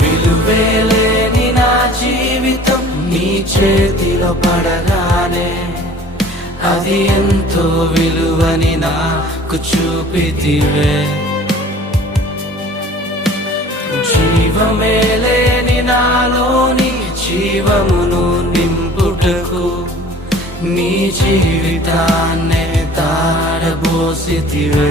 విలువేలేని నా జీవితం నీ చేతిలో పడగానే అది ఎంతో విలువని నాకు చూపితివే. జీవమే లేని నాలోని జీవమును నింపుటకు నీ జీవితాన్నే తారబోసితివే.